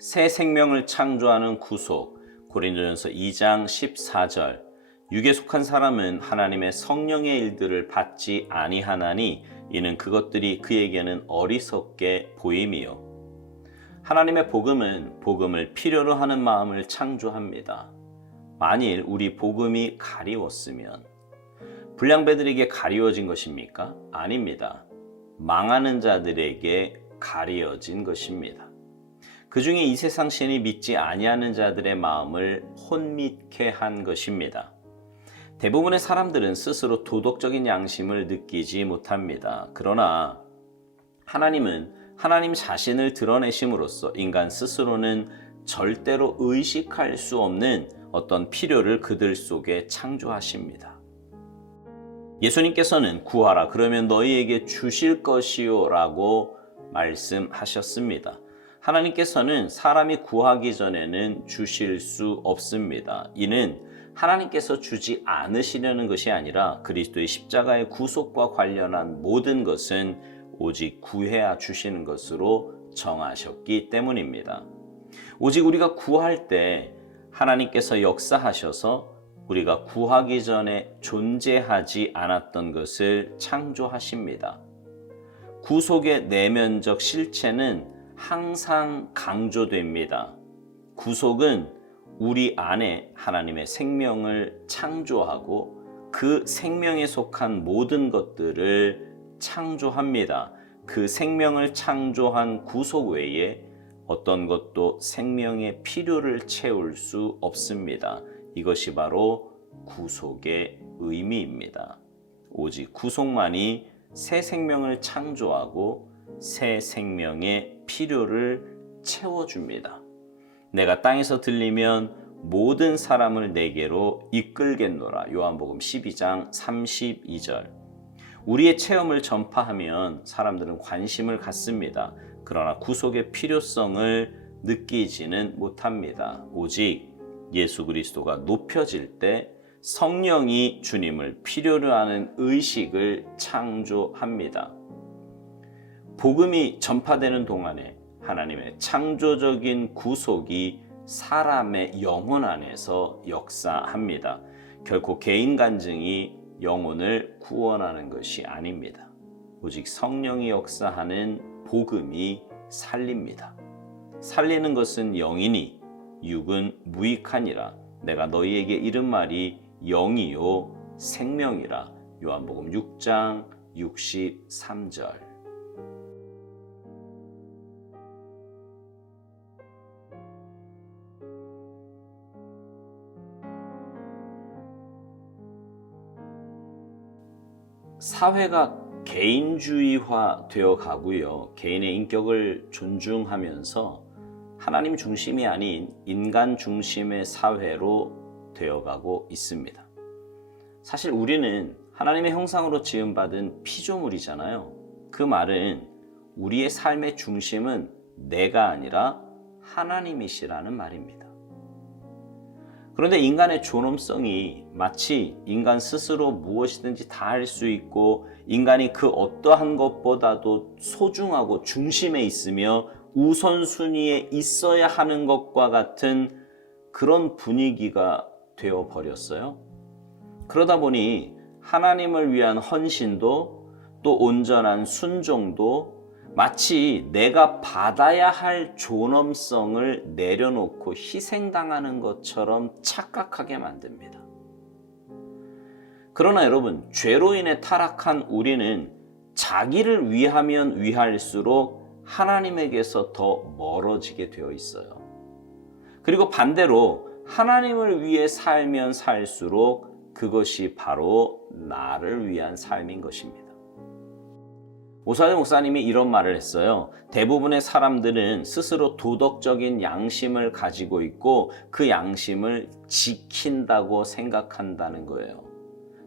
새 생명을 창조하는 구속. 고린도전서 2장 14절. 육에 속한 사람은 하나님의 성령의 일들을 받지 아니하나니 이는 그것들이 그에게는 어리석게 보임이요. 하나님의 복음은 복음을 필요로 하는 마음을 창조합니다. 만일 우리 복음이 가리웠으면 불량배들에게 가리워진 것입니까? 아닙니다. 망하는 자들에게 가리워진 것입니다. 그 중에 이 세상 신이 믿지 아니하는 자들의 마음을 혼미케 한 것입니다. 대부분의 사람들은 스스로 도덕적인 양심을 느끼지 못합니다. 그러나 하나님은 하나님 자신을 드러내심으로써 인간 스스로는 절대로 의식할 수 없는 어떤 필요를 그들 속에 창조하십니다. 예수님께서는 구하라 그러면 너희에게 주실 것이요 라고 말씀하셨습니다. 하나님께서는 사람이 구하기 전에는 주실 수 없습니다. 이는 하나님께서 주지 않으시려는 것이 아니라 그리스도의 십자가의 구속과 관련한 모든 것은 오직 구해야 주시는 것으로 정하셨기 때문입니다. 오직 우리가 구할 때 하나님께서 역사하셔서 우리가 구하기 전에 존재하지 않았던 것을 창조하십니다. 구속의 내면적 실체는 항상 강조됩니다. 구속은 우리 안에 하나님의 생명을 창조하고 그 생명에 속한 모든 것들을 창조합니다. 그 생명을 창조한 구속 외에 어떤 것도 생명의 필요를 채울 수 없습니다. 이것이 바로 구속의 의미입니다. 오직 구속만이 새 생명을 창조하고 새 생명의 필요를 채워줍니다. 내가 땅에서 들리면 모든 사람을 내게로 이끌겠노라. 요한복음 12장 32절. 우리의 체험을 전파하면 사람들은 관심을 갖습니다. 그러나 구속의 필요성을 느끼지는 못합니다. 오직 예수 그리스도가 높여질 때 성령이 주님을 필요로 하는 의식을 창조합니다. 복음이 전파되는 동안에 하나님의 창조적인 구속이 사람의 영혼 안에서 역사합니다. 결코 개인 간증이 영혼을 구원하는 것이 아닙니다. 오직 성령이 역사하는 복음이 살립니다. 살리는 것은 영이니 육은 무익하니라. 내가 너희에게 이른 말이 영이요 생명이라. 요한복음 6장 63절. 사회가 개인주의화 되어 가고요. 개인의 인격을 존중하면서 하나님 중심이 아닌 인간 중심의 사회로 되어가고 있습니다. 사실 우리는 하나님의 형상으로 지음받은 피조물이잖아요. 그 말은 우리의 삶의 중심은 내가 아니라 하나님이시라는 말입니다. 그런데 인간의 존엄성이 마치 인간 스스로 무엇이든지 다 할 수 있고 인간이 그 어떠한 것보다도 소중하고 중심에 있으며 우선순위에 있어야 하는 것과 같은 그런 분위기가 되어버렸어요. 그러다 보니 하나님을 위한 헌신도 또 온전한 순종도 마치 내가 받아야 할 존엄성을 내려놓고 희생당하는 것처럼 착각하게 만듭니다. 그러나 여러분, 죄로 인해 타락한 우리는 자기를 위하면 위할수록 하나님에게서 더 멀어지게 되어 있어요. 그리고 반대로 하나님을 위해 살면 살수록 그것이 바로 나를 위한 삶인 것입니다. 오사대 목사님이 이런 말을 했어요. 대부분의 사람들은 스스로 도덕적인 양심을 가지고 있고 그 양심을 지킨다고 생각한다는 거예요.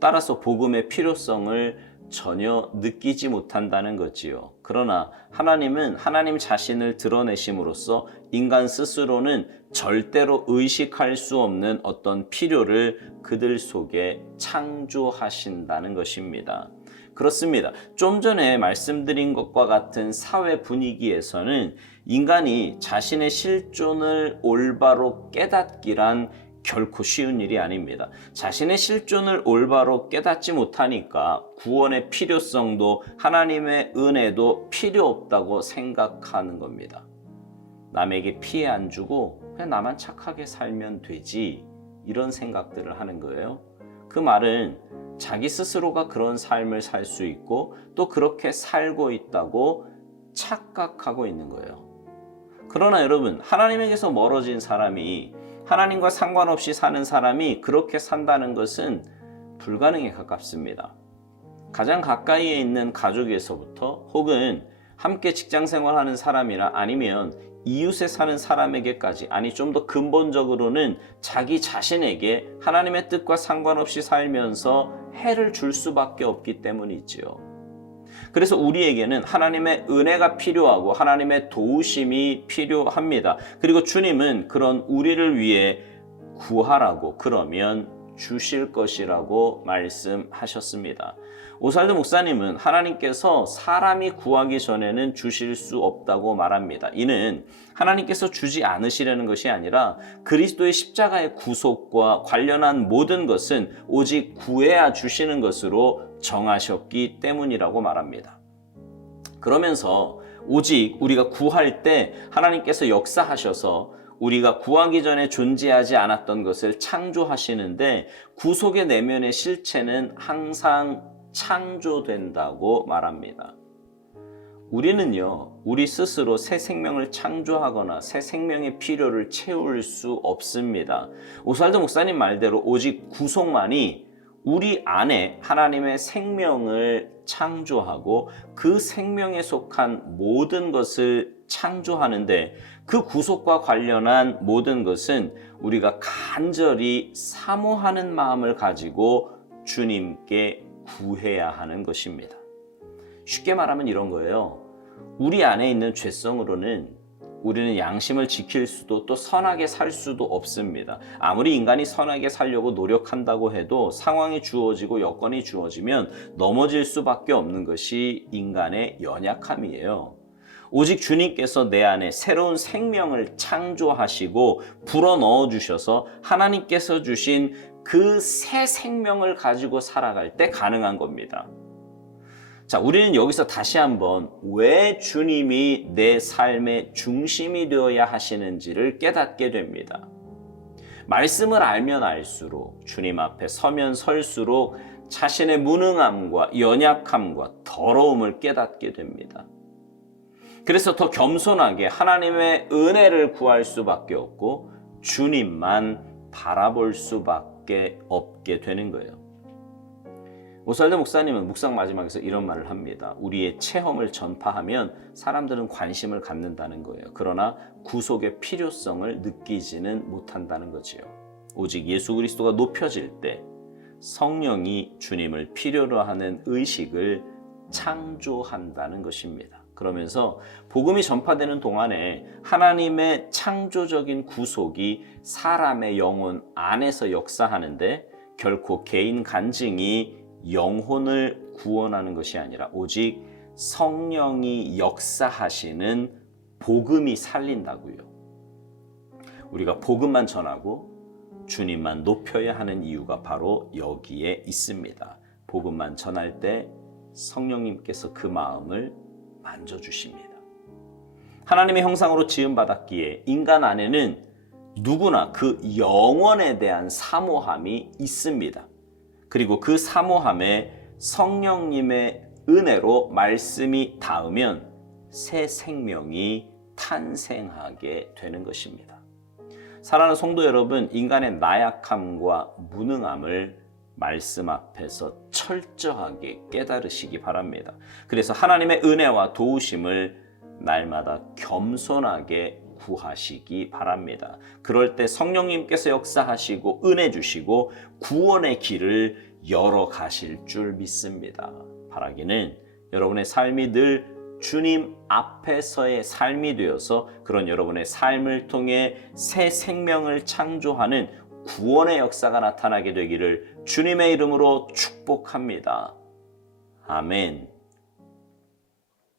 따라서 복음의 필요성을 전혀 느끼지 못한다는 거지요. 그러나 하나님은 하나님 자신을 드러내심으로써 인간 스스로는 절대로 의식할 수 없는 어떤 필요를 그들 속에 창조하신다는 것입니다. 그렇습니다. 좀 전에 말씀드린 것과 같은 사회 분위기에서는 인간이 자신의 실존을 올바로 깨닫기란 결코 쉬운 일이 아닙니다. 자신의 실존을 올바로 깨닫지 못하니까 구원의 필요성도 하나님의 은혜도 필요 없다고 생각하는 겁니다. 남에게 피해 안 주고 그냥 나만 착하게 살면 되지, 이런 생각들을 하는 거예요. 그 말은 자기 스스로가 그런 삶을 살 수 있고 또 그렇게 살고 있다고 착각하고 있는 거예요. 그러나 여러분, 하나님에게서 멀어진 사람이, 하나님과 상관없이 사는 사람이 그렇게 산다는 것은 불가능에 가깝습니다. 가장 가까이에 있는 가족에서부터 혹은 함께 직장 생활하는 사람이나 아니면 이웃에 사는 사람에게까지, 아니 좀 더 근본적으로는 자기 자신에게 하나님의 뜻과 상관없이 살면서 해를 줄 수밖에 없기 때문이지요. 그래서 우리에게는 하나님의 은혜가 필요하고 하나님의 도우심이 필요합니다. 그리고 주님은 그런 우리를 위해 구하라고, 그러면 주실 것이라고 말씀하셨습니다. 오살도 목사님은 하나님께서 사람이 구하기 전에는 주실 수 없다고 말합니다. 이는 하나님께서 주지 않으시려는 것이 아니라 그리스도의 십자가의 구속과 관련한 모든 것은 오직 구해야 주시는 것으로 정하셨기 때문이라고 말합니다. 그러면서 오직 우리가 구할 때 하나님께서 역사하셔서 우리가 구하기 전에 존재하지 않았던 것을 창조하시는데, 구속의 내면의 실체는 항상 창조된다고 말합니다. 우리는요, 우리 스스로 새 생명을 창조하거나 새 생명의 필요를 채울 수 없습니다. 오살도 목사님 말대로 오직 구속만이 우리 안에 하나님의 생명을 창조하고 그 생명에 속한 모든 것을 창조하는데, 그 구속과 관련한 모든 것은 우리가 간절히 사모하는 마음을 가지고 주님께 구해야 하는 것입니다. 쉽게 말하면 이런 거예요. 우리 안에 있는 죄성으로는 우리는 양심을 지킬 수도 또 선하게 살 수도 없습니다. 아무리 인간이 선하게 살려고 노력한다고 해도 상황이 주어지고 여건이 주어지면 넘어질 수밖에 없는 것이 인간의 연약함이에요. 오직 주님께서 내 안에 새로운 생명을 창조하시고 불어넣어 주셔서 하나님께서 주신 그 새 생명을 가지고 살아갈 때 가능한 겁니다. 자, 우리는 여기서 다시 한번 왜 주님이 내 삶의 중심이 되어야 하시는지를 깨닫게 됩니다. 말씀을 알면 알수록, 주님 앞에 서면 설수록 자신의 무능함과 연약함과 더러움을 깨닫게 됩니다. 그래서 더 겸손하게 하나님의 은혜를 구할 수밖에 없고 주님만 바라볼 수밖에 없게 되는 거예요. 오살도 목사님은 묵상 마지막에서 이런 말을 합니다. 우리의 체험을 전파하면 사람들은 관심을 갖는다는 거예요. 그러나 구속의 필요성을 느끼지는 못한다는 거지요. 오직 예수 그리스도가 높여질 때 성령이 주님을 필요로 하는 의식을 창조한다는 것입니다. 그러면서 복음이 전파되는 동안에 하나님의 창조적인 구속이 사람의 영혼 안에서 역사하는데, 결코 개인 간증이 영혼을 구원하는 것이 아니라 오직 성령이 역사하시는 복음이 살린다고요. 우리가 복음만 전하고 주님만 높여야 하는 이유가 바로 여기에 있습니다. 복음만 전할 때 성령님께서 그 마음을 만져주십니다. 하나님의 형상으로 지음받았기에 인간 안에는 누구나 그 영원에 대한 사모함이 있습니다. 그리고 그 사모함에 성령님의 은혜로 말씀이 닿으면 새 생명이 탄생하게 되는 것입니다. 사랑하는 성도 여러분, 인간의 나약함과 무능함을 말씀 앞에서 철저하게 깨달으시기 바랍니다. 그래서 하나님의 은혜와 도우심을 날마다 겸손하게 구하시기 바랍니다. 그럴 때 성령님께서 역사하시고 은혜 주시고 구원의 길을 열어 가실 줄 믿습니다. 바라기는 여러분의 삶이 늘 주님 앞에서의 삶이 되어서 그런 여러분의 삶을 통해 새 생명을 창조하는 구원의 역사가 나타나게 되기를 주님의 이름으로 축복합니다. 아멘.